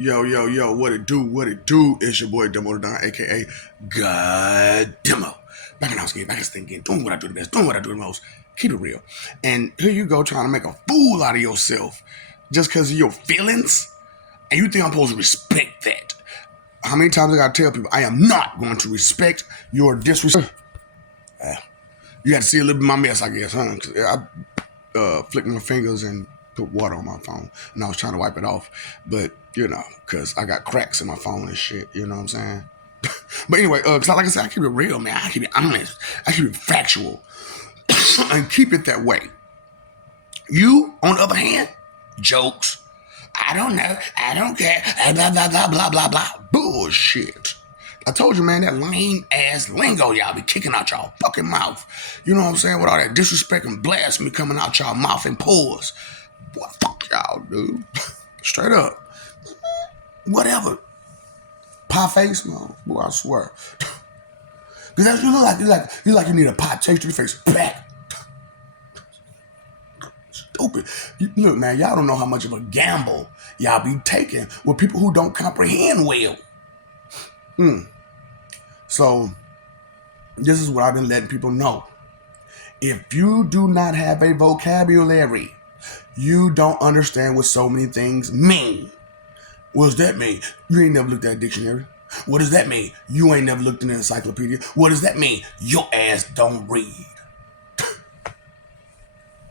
Yo, yo, yo, what it do? What it do? It's your boy Demo the Don, aka God Demo. Back in the house again, back in this thing again, doing what I do the best, doing what I do the most. Keep it real. And here you go trying to make a fool out of yourself just because of your feelings, and you think I'm supposed to respect that. How many times I gotta tell people I am not going to respect your disrespect? You got to see a little bit of my mess, I guess, huh? 'Cause I flicked my fingers and put water on my phone, and I was trying to wipe it off, but because I got cracks in my phone and shit. You know what I'm saying? But anyway, cause like I said, I keep it real, man. I keep it honest. I keep it factual, and keep it that way. You, on the other hand, jokes. I don't know. I don't care. Blah blah blah blah blah blah. Bullshit. I told you, man, that lame ass lingo y'all be kicking out y'all fucking mouth. You know what I'm saying? With all that disrespect and blasphemy coming out y'all mouth and pores. Boy, fuck y'all, dude. Straight up. Whatever. Pie face, man. Boy, I swear. Cause that's what you look like. You like you need a pie taste to your face. Back. Stupid. Look, man, y'all don't know how much of a gamble y'all be taking with people who don't comprehend well. So, this is what I've been letting people know. If you do not have a vocabulary, you don't understand what so many things mean. What does that mean? You ain't never looked at a dictionary. What does that mean? You ain't never looked in an encyclopedia. What does that mean? Your ass don't read.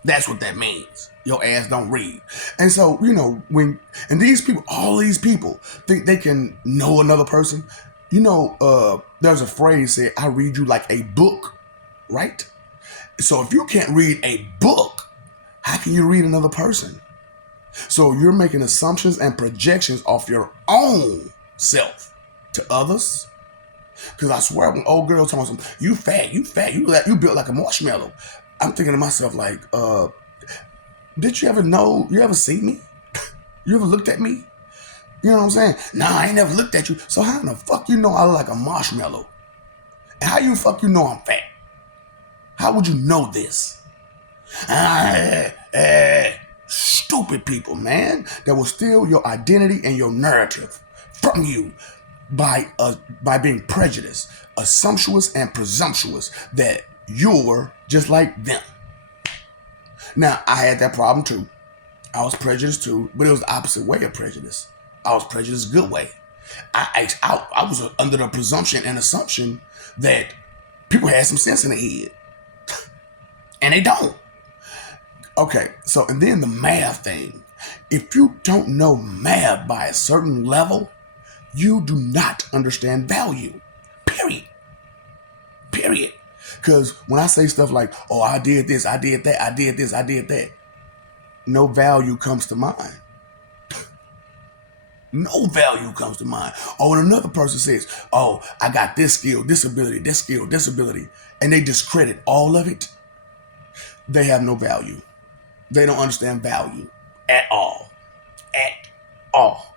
That's what that means. Your ass don't read. And so, these people, all these people think they can know another person. There's a phrase said, I read you like a book, right? So if you can't read a book, how can you read another person? So you're making assumptions and projections off your own self to others. Because I swear, when old girls tell me, you fat, you built like a marshmallow. I'm thinking to myself like, did you ever see me? You ever looked at me? You know what I'm saying? Nah, I ain't never looked at you. So how in the fuck you know I look like a marshmallow? And how you fuck you know I'm fat? How would you know this? Stupid people, man, that will steal your identity and your narrative from you by being prejudiced, assumptuous, and presumptuous that you're just like them. Now, I had that problem too. I was prejudiced too, but it was the opposite way of prejudice. I was prejudiced good way. I was under the presumption and assumption that people had some sense in their head. And they don't. Okay, so, and then the math thing. If you don't know math by a certain level, you do not understand value. Period. Because when I say stuff like, oh, I did this, I did that, I did this, I did that, no value comes to mind. No value comes to mind. Or when another person says, oh, I got this skill, this ability, this skill, this ability, and they discredit all of it, they have no value. They don't understand value at all. At all.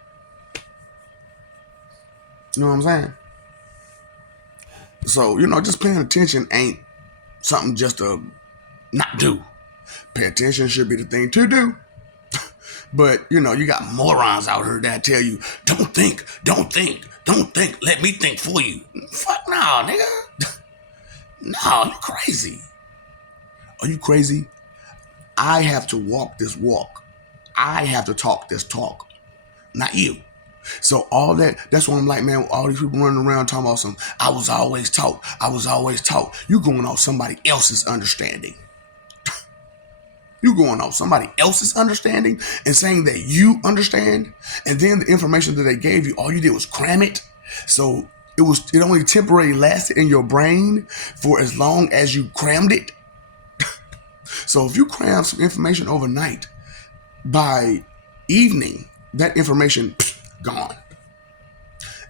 You know what I'm saying? So, just paying attention ain't something just to not do. Pay attention should be the thing to do. But, you got morons out here that tell you, don't think, let me think for you. Fuck no, nigga. No, you crazy. Are you crazy? I have to walk this walk. I have to talk this talk, not you. So that's why I'm like, man, all these people running around talking about I was always taught. You going off somebody else's understanding. You going off somebody else's understanding and saying that you understand, and then the information that they gave you, all you did was cram it. So it only temporarily lasted in your brain for as long as you crammed it. So if you cram some information overnight, by evening, that information gone.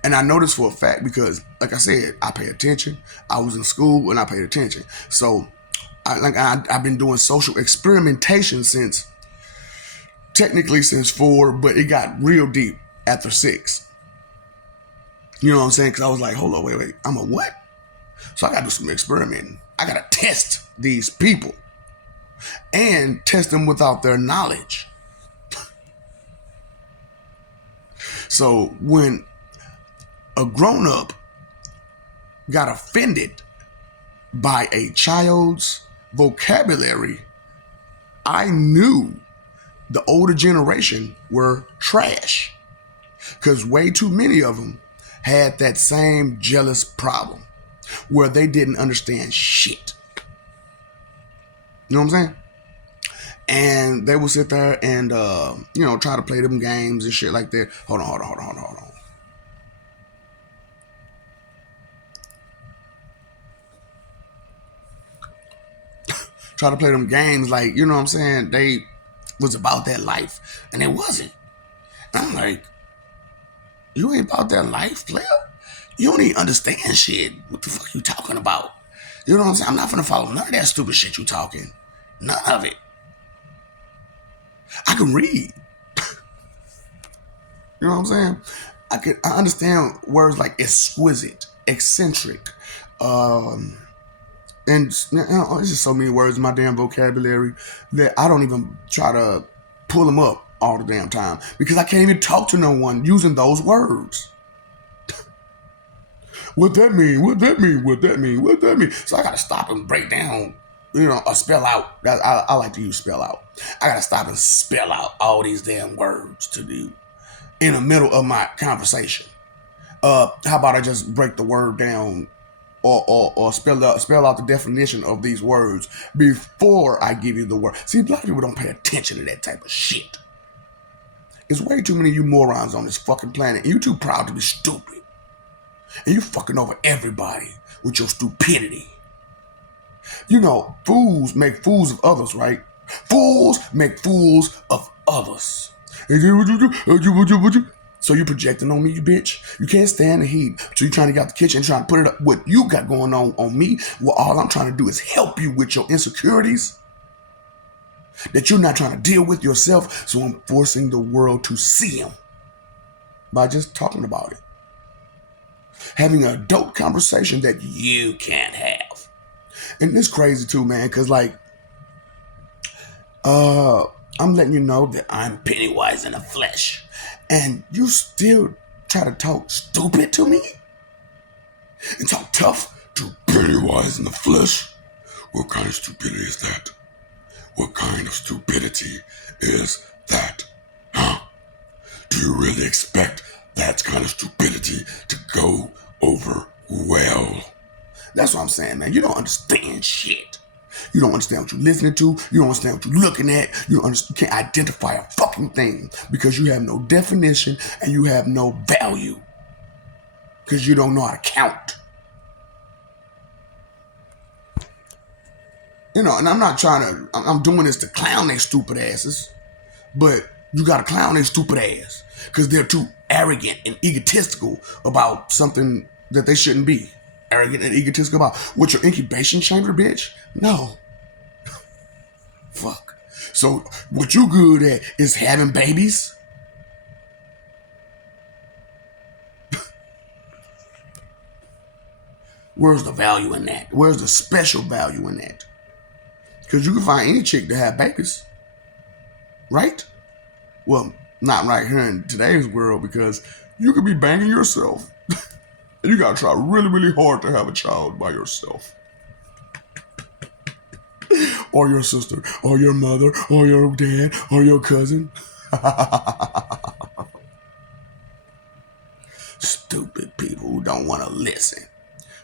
And I know this for a fact because, like I said, I pay attention. I was in school and I paid attention. So I've been doing social experimentation since 4, but it got real deep after 6. You know what I'm saying? Because I was like, hold on, wait, I'm a what? So I got to do some experimenting. I got to test these people and test them without their knowledge. So when a grown-up got offended by a child's vocabulary, I knew the older generation were trash, because way too many of them had that same jealous problem where they didn't understand shit. You know what I'm saying? And they would sit there and try to play them games and shit like that. Hold on. Try to play them games like, you know what I'm saying, they was about that life. And it wasn't. And I'm like, you ain't about that life, player. You don't even understand shit. What the fuck you talking about? You know what I'm saying? I'm not gonna follow none of that stupid shit you talking. None of it. I can read. You know what I'm saying? I understand words like exquisite, eccentric, and it's just so many words in my damn vocabulary that I don't even try to pull them up all the damn time because I can't even talk to no one using those words. What that mean? What that mean? What that mean? What that mean? So I gotta stop and break down, a spell out. I like to use spell out. I gotta stop and spell out all these damn words to do in the middle of my conversation. How about I just break the word down or spell out the definition of these words before I give you the word. See, a lot of people don't pay attention to that type of shit. There's way too many of you morons on this fucking planet, and you too proud to be stupid. And you fucking over everybody with your stupidity. Fools make fools of others, right? Fools make fools of others. So you projecting on me, you bitch? You can't stand the heat. So you trying to get out the kitchen and trying to put it up. What you got going on me? Well, all I'm trying to do is help you with your insecurities that you're not trying to deal with yourself. So I'm forcing the world to see them by just talking about it. Having an adult conversation that you can't have. And it's crazy too, man, because I'm letting you know that I'm Pennywise in the flesh. And you still try to talk stupid to me? And talk tough to Pennywise in the flesh? What kind of stupidity is that? What kind of stupidity is that? Huh? Do you really expect that kind of stupidity to go over well? That's what I'm saying, man. You don't understand shit. You don't understand what you're listening to. You don't understand what you're looking at. You can't identify a fucking thing because you have no definition and you have no value because you don't know how to count. And I'm not I'm doing this to clown their stupid asses, but you gotta clown their stupid ass because they're too arrogant and egotistical about something that they shouldn't be. Arrogant and egotistical about what, your incubation chamber, bitch? No. Fuck. So what you good at is having babies? Where's the value in that? Where's the special value in that? Because you can find any chick to have babies. Right? Well, not right here in today's world because you could be banging yourself. And you gotta try really, really hard to have a child by yourself. Or your sister, or your mother, or your dad, or your cousin. Stupid people who don't want to listen.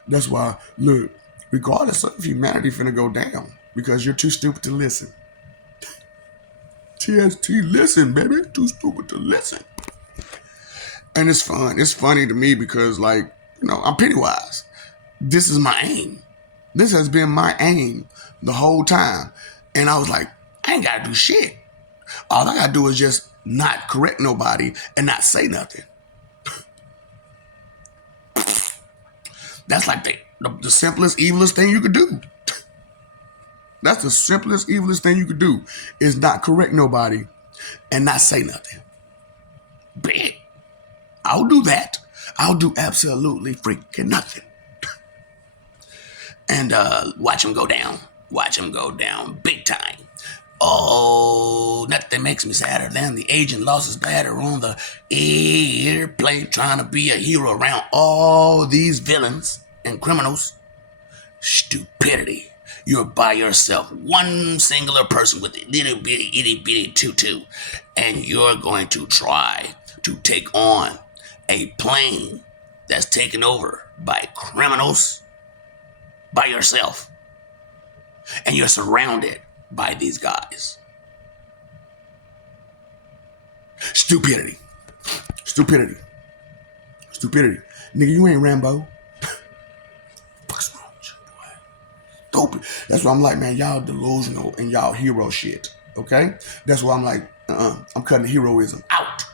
That's why, look, regardless of humanity finna go down because you're too stupid to listen. TST, listen, baby. Too stupid to listen. And it's fun. It's funny to me because, I'm Pennywise. This is my aim. This has been my aim the whole time. And I was like, I ain't got to do shit. All I got to do is just not correct nobody and not say nothing. That's like the simplest, evilest thing you could do. That's the simplest, evilest thing you could do is not correct nobody and not say nothing. Bet. I'll do that. I'll do absolutely freaking nothing. And watch him go down. Watch him go down big time. Oh, nothing makes me sadder than the agent lost his bladder on the airplane trying to be a hero around all these villains and criminals. Stupidity. You're by yourself, one singular person with a little bitty, itty bitty tutu, and you're going to try to take on a plane that's taken over by criminals by yourself. And you're surrounded by these guys. Stupidity. Stupidity. Stupidity. Nigga, you ain't Rambo. What's wrong with you, boy? Stupid. That's why I'm like, man, y'all delusional and y'all hero shit. Okay? That's why I'm like, I'm cutting the heroism out.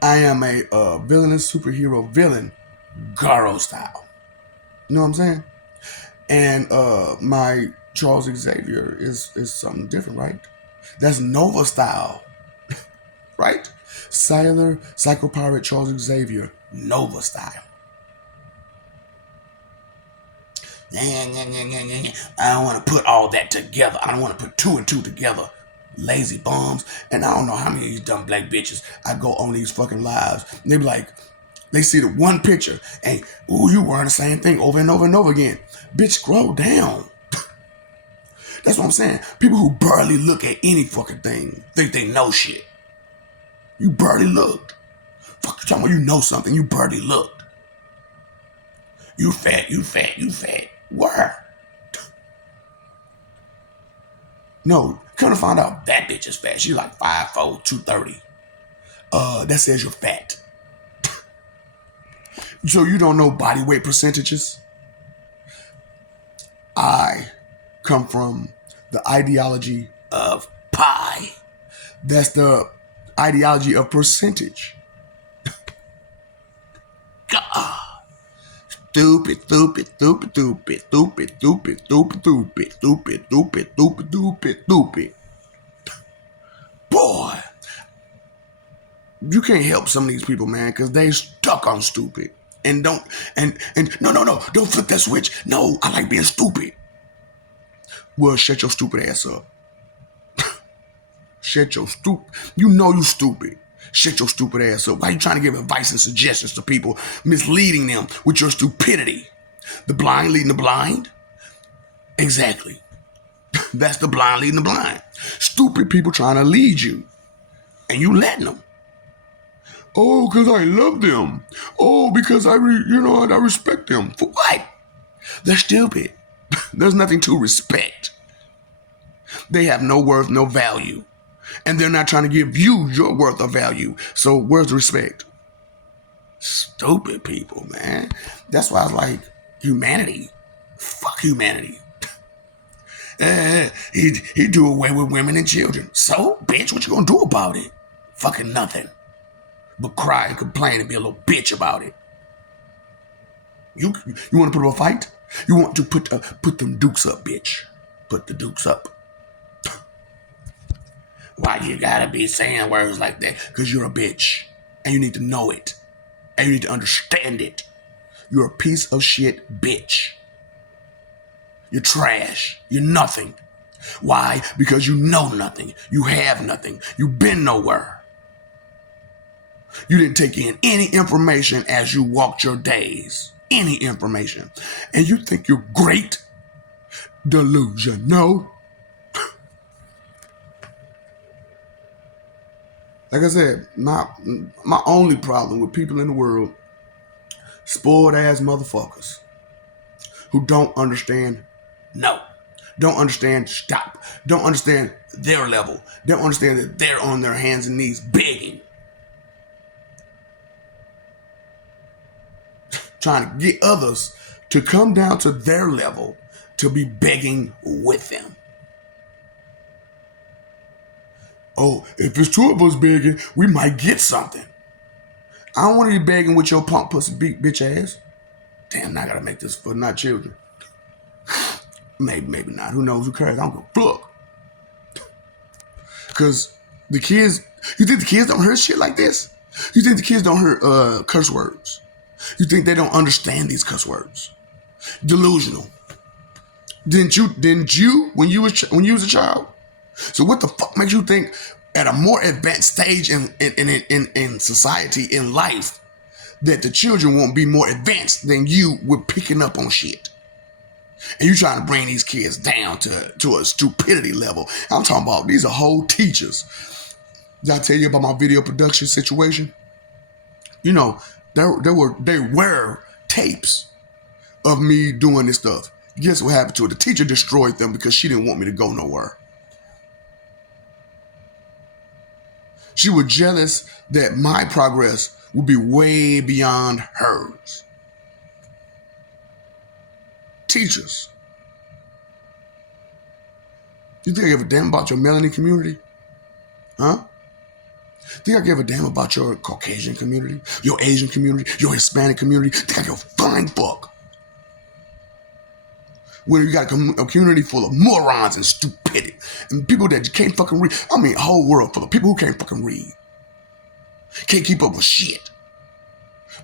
I am a villainous superhero villain, Garo style. You know what I'm saying? And my Charles Xavier is something different, right? That's Nova style, right? Sailor, Psychopirate, Charles Xavier, Nova style. I don't want to put all that together. I don't want to put two and two together. Lazy bums. And I don't know how many of these dumb black bitches I go on these fucking lives. And they be like, they see the one picture and, ooh, you wearing the same thing over and over and over again. Bitch, scroll down. That's what I'm saying. People who barely look at any fucking thing think they know shit. You barely looked. Fuck you talking about you know something. You barely looked. You fat, you fat, you fat. Where? No, come to find out that bitch is fat. She's like 5'4", 230. That says you're fat. So you don't know body weight percentages? I come from the ideology of pie. That's the ideology of percentage. God. Stupid, stupid, stupid, stupid, stupid, stupid, stupid, stupid, stupid, stupid, stupid, stupid, stupid. Boy, you can't help some of these people, man, because they stuck on stupid. And no, don't flip that switch. No, I like being stupid. Well, shut your stupid ass up. Shut your you know you stupid. Shut your stupid ass up. Why are you trying to give advice and suggestions to people, misleading them with your stupidity? The blind leading the blind? Exactly. That's the blind leading the blind. Stupid people trying to lead you. And you letting them. Oh, because I love them. Oh, because I respect them. For what? They're stupid. There's nothing to respect. They have no worth, no value. And they're not trying to give you your worth or value. So where's the respect? Stupid people, man. That's why I was like, humanity. Fuck humanity. He do away with women and children. So, bitch, what you gonna do about it? Fucking nothing. But cry and complain and be a little bitch about it. You want to put up a fight? You want to put them dukes up, bitch. Put the dukes up. Why you gotta be saying words like that? Because you're a bitch. And you need to know it. And you need to understand it. You're a piece of shit bitch. You're trash. You're nothing. Why? Because you know nothing. You have nothing. You've been nowhere. You didn't take in any information as you walked your days. Any information. And you think you're great? Delusion. No. Like I said, my only problem with people in the world, spoiled ass motherfuckers who don't understand no. Don't understand stop. Don't understand their level. Don't understand that they're on their hands and knees begging. Trying to get others to come down to their level to be begging with them. Oh, if it's two of us begging, we might get something. I don't want to be begging with your punk pussy bitch ass. Damn, now I gotta make this for not children. Maybe not. Who knows? Who cares? I don't give a fuck. Because the kids, you think the kids don't hear shit like this? You think the kids don't hear curse words? You think they don't understand these cuss words? Delusional. Didn't you when you was a child? So what the fuck makes you think at a more advanced stage in society, in life, that the children won't be more advanced than you with picking up on shit? And you trying to bring these kids down to a stupidity level. I'm talking about these are whole teachers. Did I tell you about my video production situation? You know, there were tapes of me doing this stuff. Guess what happened to it? The teacher destroyed them because she didn't want me to go nowhere. She was jealous that my progress would be way beyond hers. Teachers. You think I give a damn about your Melanie community? Huh? Think I give a damn about your Caucasian community, your Asian community, your Hispanic community? Think I give a flying fuck? When you got a community full of morons and stupidity and people that can't fucking read. I mean, a whole world full of people who can't fucking read. Can't keep up with shit.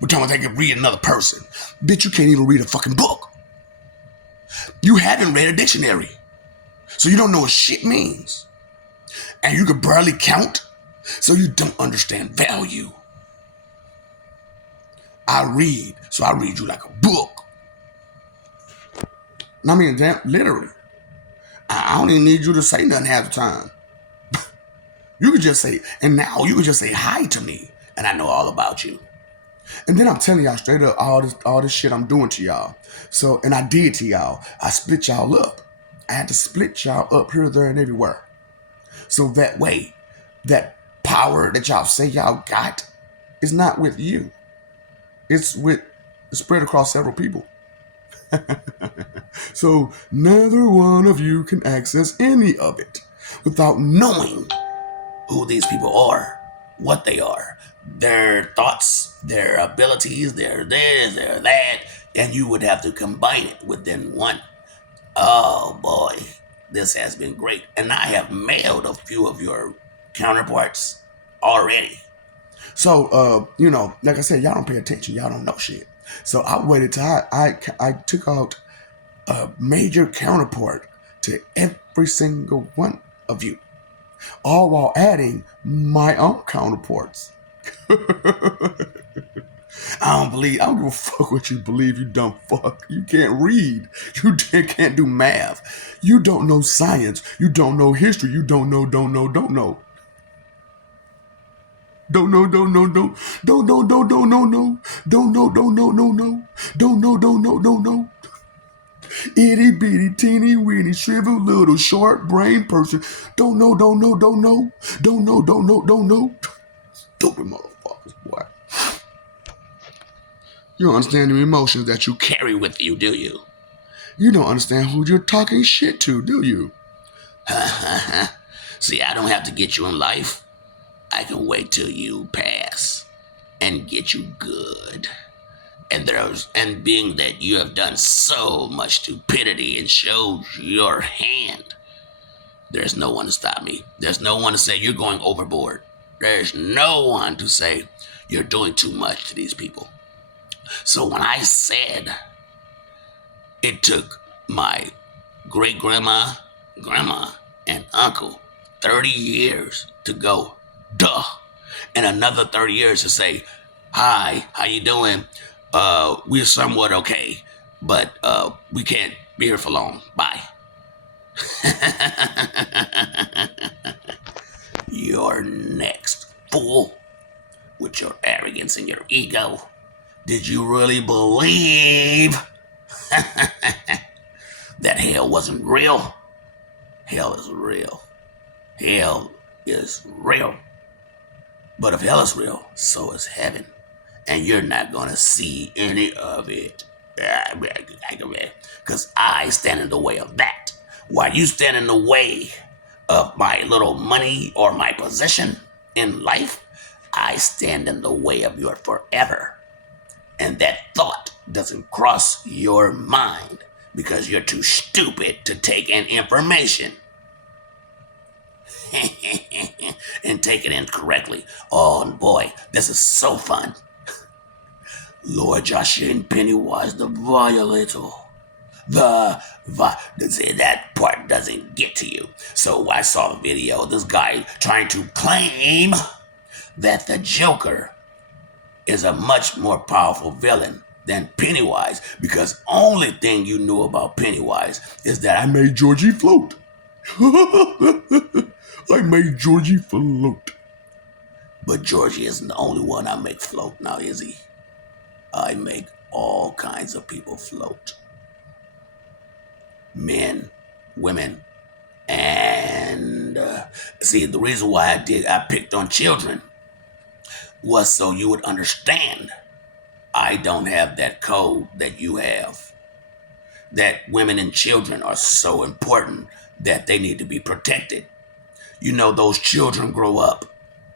We're talking about they can read another person. Bitch, you can't even read a fucking book. You haven't read a dictionary. So you don't know what shit means. And you can barely count, so you don't understand value. I read, so I read you like a book. I mean, literally. I don't even need you to say nothing half the time. You could just say, and now you could just say hi to me, and I know all about you. And then I'm telling y'all straight up all this shit I'm doing to y'all. So, and I did to y'all. I split y'all up. I had to split y'all up here, there, and everywhere. So that way, that power that y'all say y'all got is not with you. It's spread across several people. So neither one of you can access any of it without knowing who these people are, what they are, their thoughts, their abilities, their this, their that, and you would have to combine it within one. Oh boy, this has been great. And I have mailed a few of your counterparts already. So, like I said, y'all don't pay attention. Y'all don't know shit. So I waited till I took out a major counterpart to every single one of you, all while adding my own counterparts. I don't give a fuck what you believe, you dumb fuck. You can't read. You can't do math. You don't know science. You don't know history. You don't know. Don't know. Itty bitty teeny weeny shriveled little short brain person. Don't know. Stupid motherfuckers, boy. You don't understand the emotions that you carry with you, do you? You don't understand who you're talking shit to, do you? See, I don't have to get you in life. I can wait till you pass and get you good. And being that you have done so much stupidity and showed your hand, there's no one to stop me. There's no one to say you're going overboard. There's no one to say you're doing too much to these people. So when I said it took my great-grandma, grandma, and uncle 30 years to go, duh, and another 30 years to say, hi, how you doing? We're somewhat okay, but we can't be here for long. Bye. You're next, fool, with your arrogance and your ego. Did you really believe that hell wasn't real? Hell is real. Hell is real. But if hell is real, so is heaven. And you're not going to see any of it. Because I stand in the way of that. While you stand in the way of my little money or my position in life, I stand in the way of your forever. And that thought doesn't cross your mind because you're too stupid to take in information. And take it in correctly. Oh boy, this is so fun. Lord Joshua and Pennywise the Violator. That part doesn't get to you. So I saw the video of this guy trying to claim that the Joker is a much more powerful villain than Pennywise, because only thing you knew about Pennywise is that I made Georgie float. I made Georgie float. But Georgie isn't the only one I make float now, is he? I make all kinds of people float. Men, women, and see, the reason why I picked on children was so you would understand I don't have that code that you have. That women and children are so important that they need to be protected. You know, those children grow up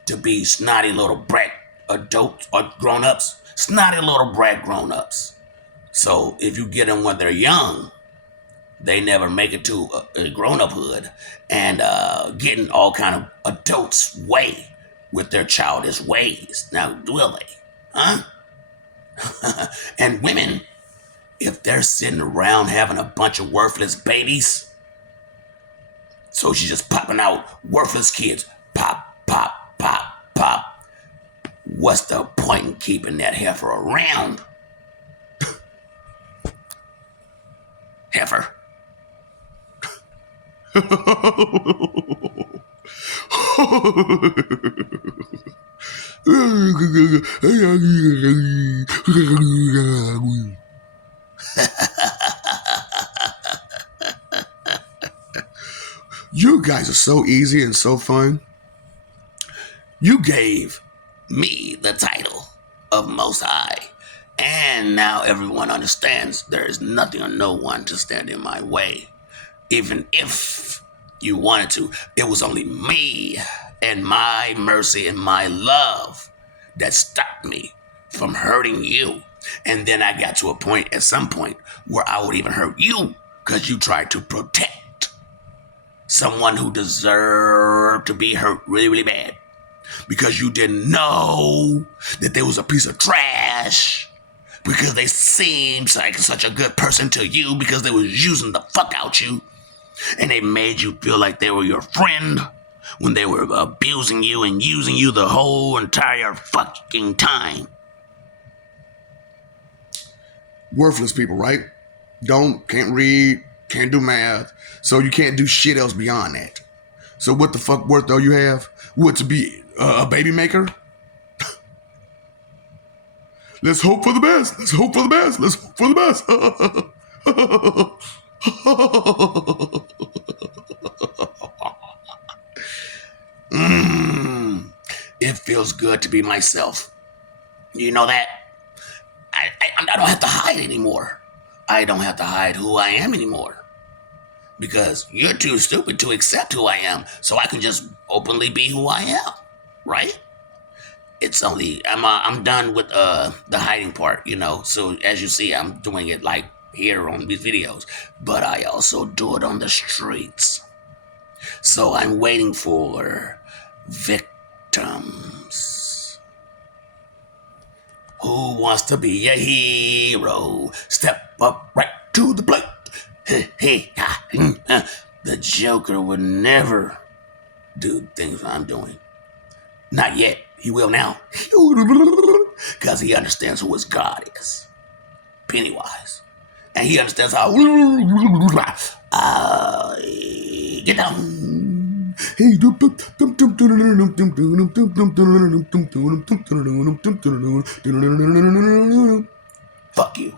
to be snotty little brat adults or grown-ups, snotty little brat grown-ups. So if you get them when they're young, they never make it to a grown-uphood and getting all kind of adults' way with their childish ways. Now, will they? Huh? And women, if they're sitting around having a bunch of worthless babies, so she's just popping out worthless kids, pop, pop, pop, pop. What's the point in keeping that heifer around? Heifer. You guys are so easy and so fun. You gave me the title of Most High, and now everyone understands there is nothing or no one to stand in my way. Even if you wanted to, it was only me and my mercy and my love that stopped me from hurting you. And then I got to a point, at some point, where I would even hurt you because you tried to protect someone who deserved to be hurt really, really bad. Because you didn't know that there was a piece of trash. Because they seemed like such a good person to you because they was using the fuck out you. And they made you feel like they were your friend when they were abusing you and using you the whole entire fucking time. Worthless people, right? Can't read, can't do math, so you can't do shit else beyond that. So what the fuck worth though you have? What, to be a baby maker? Let's hope for the best. Let's hope for the best. Let's hope for the best. It feels good to be myself. You know that? I don't have to hide anymore. I don't have to hide who I am anymore. Because you're too stupid to accept who I am, so I can just openly be who I am, right? It's only, I'm done with the hiding part, you know? So as you see, I'm doing it like here on these videos, but I also do it on the streets. So I'm waiting for victims. Who wants to be a hero? Step up right to the plate. The Joker would never do things I'm doing. Not yet. He will now. Because he understands who his God is. Pennywise. And he understands how... Get down. Fuck you.